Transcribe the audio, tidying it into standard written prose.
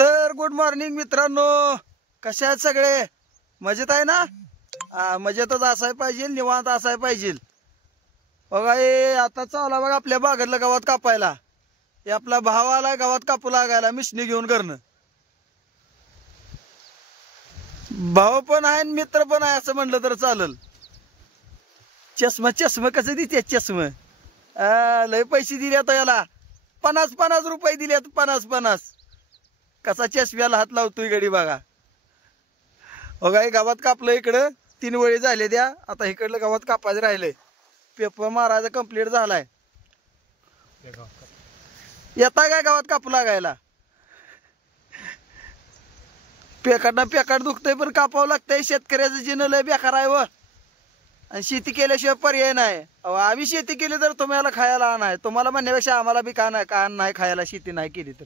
तर good morning मित्रांनो, कशा आहेत सगळे? मजेत आहे ना? मजेतच असाय पाहिजे, निवांत असाय पाहिजे. बघा हे आता चालला बघा आपल्या बागेतलं गवत कापायला. हे आपला भाव आलाय गवत कापू लागायला मिशनी घेऊन करणं. भाव पण आहे आणि मित्र पण आहे असं म्हणलं तर चालेल. चष्मा कसं देते चष्मा? लय पैसे दिले आता याला. 50 रुपये दिलेत. 50. कसा चष्म्याला हात लावतोय गडी बघा. बघा हे गावात कापलं, इकडं 3 वळी झाले द्या. आता इकडलं गावात कापायचं राहिले. पेपर मारायचा कंप्लीट झालाय. येता काय गावात कापू लागायला? पेकाट दुखतंय पण कापावं लागतंय. शेतकऱ्याचं जीवन लय बेकार आहे व. आणि शेती केल्याशिवाय पर्याय नाही. आम्ही शेती केली तर तुम्हाला खायला नाही, तुम्हाला म्हणण्यापेक्षा आम्हाला बी का नाही खायला शेती नाही केली तर.